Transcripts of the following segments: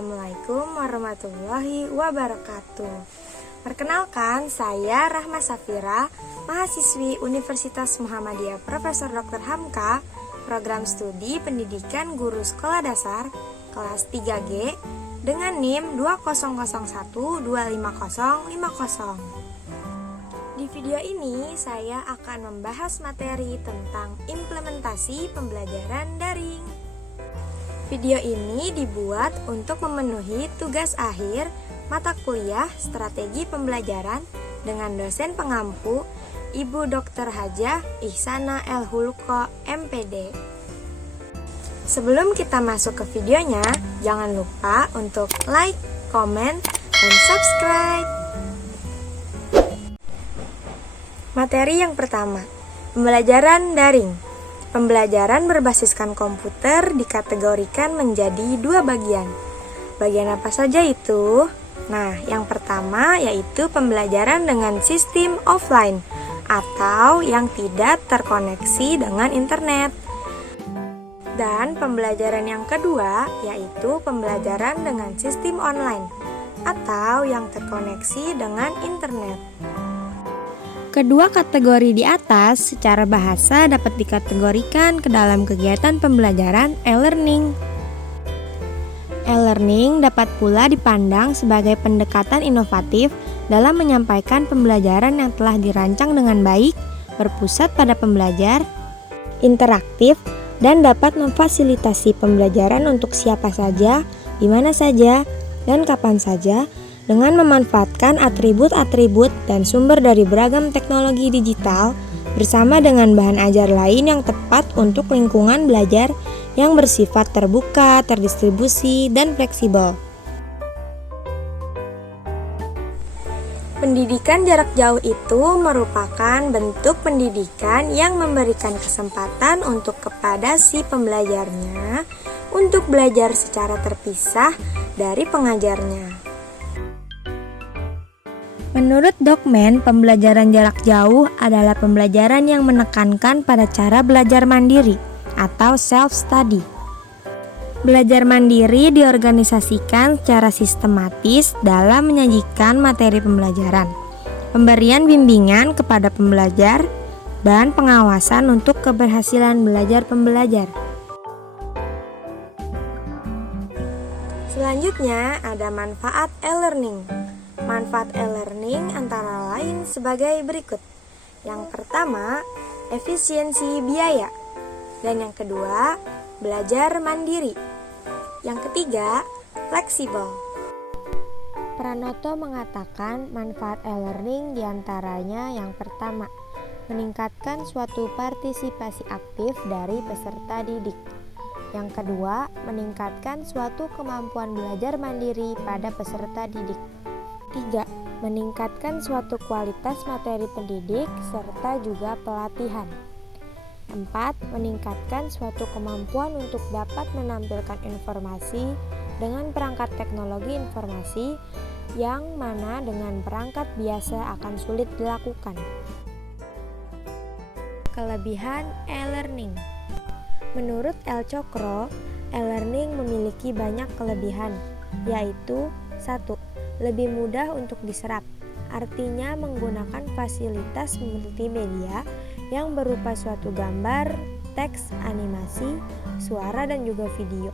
Assalamualaikum warahmatullahi wabarakatuh. Perkenalkan, saya Rahma Safira, mahasiswi Universitas Muhammadiyah Profesor Dr. Hamka, program studi pendidikan guru sekolah dasar kelas 3G dengan NIM 200125050. Di video ini saya akan membahas materi tentang implementasi pembelajaran daring. Video ini dibuat untuk memenuhi tugas akhir mata kuliah Strategi Pembelajaran dengan dosen pengampu Ibu Dr. Hajah Ihsana El Hulko, MPD. Sebelum kita masuk ke videonya, jangan lupa untuk like, komen, dan subscribe. Materi yang pertama, pembelajaran daring. Pembelajaran berbasiskan komputer dikategorikan menjadi dua bagian. Bagian apa saja itu? Nah, yang pertama yaitu pembelajaran dengan sistem offline atau yang tidak terkoneksi dengan internet. Dan pembelajaran yang kedua yaitu pembelajaran dengan sistem online atau yang terkoneksi dengan internet. Kedua kategori di atas secara bahasa dapat dikategorikan ke dalam kegiatan pembelajaran e-learning. E-learning dapat pula dipandang sebagai pendekatan inovatif dalam menyampaikan pembelajaran yang telah dirancang dengan baik, berpusat pada pembelajar, interaktif, dan dapat memfasilitasi pembelajaran untuk siapa saja, di mana saja, dan kapan saja, dengan memanfaatkan atribut-atribut dan sumber dari beragam teknologi digital bersama dengan bahan ajar lain yang tepat untuk lingkungan belajar yang bersifat terbuka, terdistribusi, dan fleksibel. Pendidikan jarak jauh itu merupakan bentuk pendidikan yang memberikan kesempatan untuk kepada si pembelajarnya untuk belajar secara terpisah dari pengajarnya. Menurut Dokmen, pembelajaran jarak jauh adalah pembelajaran yang menekankan pada cara belajar mandiri atau self-study. Belajar mandiri diorganisasikan secara sistematis dalam menyajikan materi pembelajaran, pemberian bimbingan kepada pembelajar, dan pengawasan untuk keberhasilan belajar pembelajar. Selanjutnya ada manfaat e-learning. Manfaat e-learning antara lain sebagai berikut. Yang pertama, efisiensi biaya. Dan yang kedua, belajar mandiri. Yang ketiga, fleksibel. Pranoto mengatakan manfaat e-learning diantaranya yang pertama, meningkatkan suatu partisipasi aktif dari peserta didik. Yang kedua, meningkatkan suatu kemampuan belajar mandiri pada peserta didik. 3. Meningkatkan suatu kualitas materi pendidik serta juga pelatihan. 4. Meningkatkan suatu kemampuan untuk dapat menampilkan informasi dengan perangkat teknologi informasi yang mana dengan perangkat biasa akan sulit dilakukan. Kelebihan e-learning. Menurut El Cokro, e-learning memiliki banyak kelebihan, yaitu 1. Lebih mudah untuk diserap, artinya menggunakan fasilitas multimedia yang berupa suatu gambar, teks, animasi, suara, dan juga video.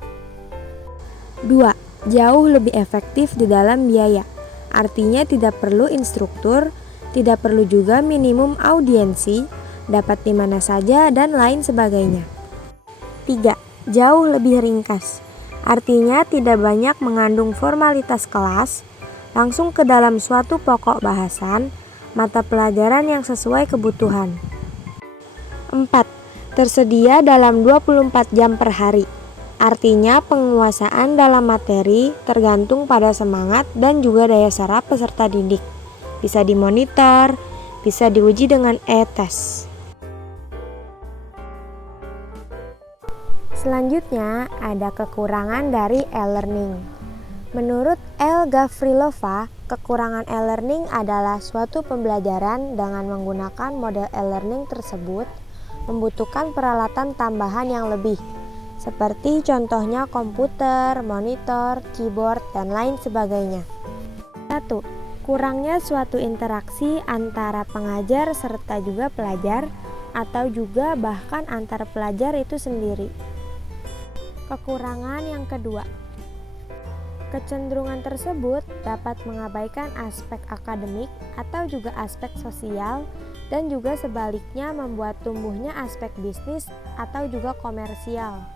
2. Jauh lebih efektif di dalam biaya, artinya tidak perlu instruktur, tidak perlu juga minimum audiensi, dapat di mana saja, dan lain sebagainya. 3. Jauh lebih ringkas, artinya tidak banyak mengandung formalitas kelas, langsung ke dalam suatu pokok bahasan, mata pelajaran yang sesuai kebutuhan. 4. Tersedia dalam 24 jam per hari, artinya penguasaan dalam materi tergantung pada semangat dan juga daya serap peserta didik. Bisa dimonitor, bisa diuji dengan e-test. Selanjutnya ada kekurangan dari e-learning. Menurut El Gavrilova, kekurangan e-learning adalah suatu pembelajaran dengan menggunakan model e-learning tersebut membutuhkan peralatan tambahan yang lebih, seperti contohnya komputer, monitor, keyboard, dan lain sebagainya. 1. Kurangnya suatu interaksi antara pengajar serta juga pelajar atau juga bahkan antar pelajar itu sendiri. Kekurangan yang kedua, kecenderungan tersebut dapat mengabaikan aspek akademik atau juga aspek sosial dan juga sebaliknya membuat tumbuhnya aspek bisnis atau juga komersial.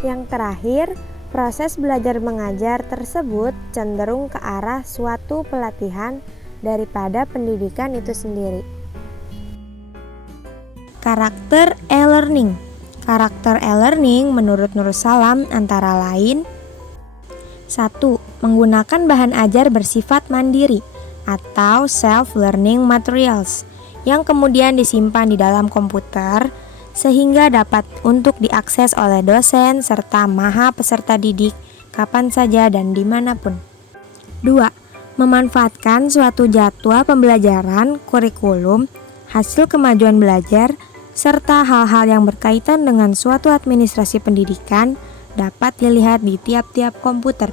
Yang terakhir, proses belajar mengajar tersebut cenderung ke arah suatu pelatihan daripada pendidikan itu sendiri. Karakter e-learning. Karakter e-learning menurut Nur Salam antara lain 1. Menggunakan bahan ajar bersifat mandiri atau self-learning materials yang kemudian disimpan di dalam komputer sehingga dapat untuk diakses oleh dosen serta maha peserta didik kapan saja dan dimanapun. 2. Memanfaatkan suatu jadwal pembelajaran, kurikulum, hasil kemajuan belajar, serta hal-hal yang berkaitan dengan suatu administrasi pendidikan dapat dilihat di tiap-tiap komputer.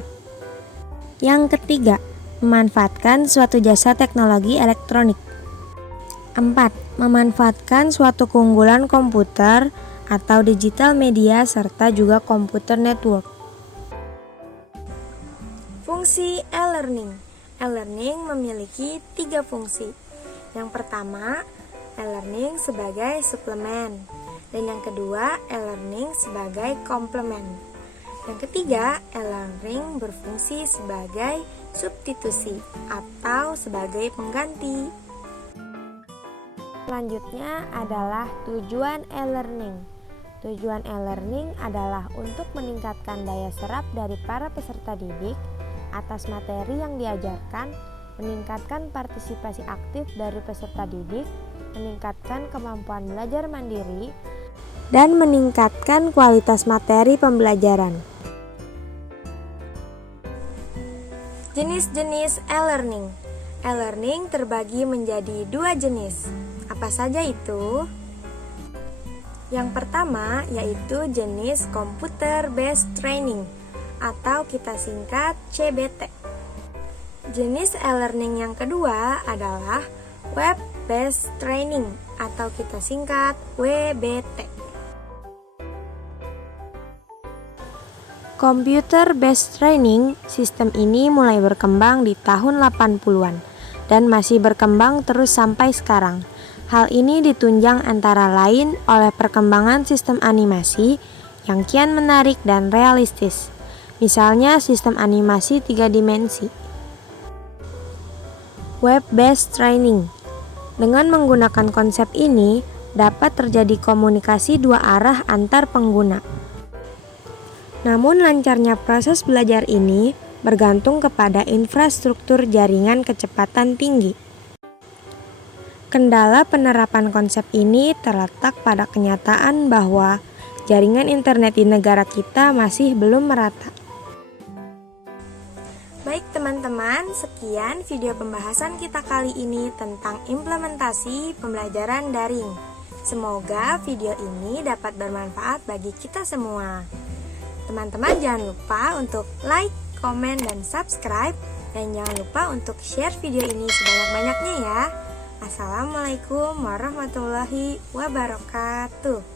Yang ketiga, memanfaatkan suatu jasa teknologi elektronik. 4. Memanfaatkan suatu keunggulan komputer atau digital media serta juga komputer network. Fungsi e-learning. E-learning memiliki 3 fungsi. Yang pertama, e-learning sebagai suplemen, dan yang kedua, e-learning sebagai komplement. Yang ketiga, e-learning berfungsi sebagai substitusi atau sebagai pengganti. Selanjutnya adalah tujuan e-learning. Tujuan e-learning adalah untuk meningkatkan daya serap dari para peserta didik atas materi yang diajarkan, meningkatkan partisipasi aktif dari peserta didik, meningkatkan kemampuan belajar mandiri, dan meningkatkan kualitas materi pembelajaran. Jenis-jenis e-learning. E-learning terbagi menjadi 2 jenis. Apa saja itu? Yang pertama yaitu jenis Computer Based Training atau kita singkat CBT. Jenis e-learning yang kedua adalah Web Based Training atau kita singkat WBT. Computer Based Training, sistem ini mulai berkembang di tahun 80-an dan masih berkembang terus sampai sekarang. Hal ini ditunjang antara lain oleh perkembangan sistem animasi yang kian menarik dan realistis. Misalnya sistem animasi 3 dimensi. Web Based Training. Dengan menggunakan konsep ini, dapat terjadi komunikasi 2 arah antar pengguna. Namun lancarnya proses belajar ini bergantung kepada infrastruktur jaringan kecepatan tinggi. Kendala penerapan konsep ini terletak pada kenyataan bahwa jaringan internet di negara kita masih belum merata. Baik teman-teman, sekian video pembahasan kita kali ini tentang implementasi pembelajaran daring. Semoga video ini dapat bermanfaat bagi kita semua. Teman-teman jangan lupa untuk like, komen, dan subscribe. Dan jangan lupa untuk share video ini sebanyak-banyaknya ya. Assalamualaikum warahmatullahi wabarakatuh.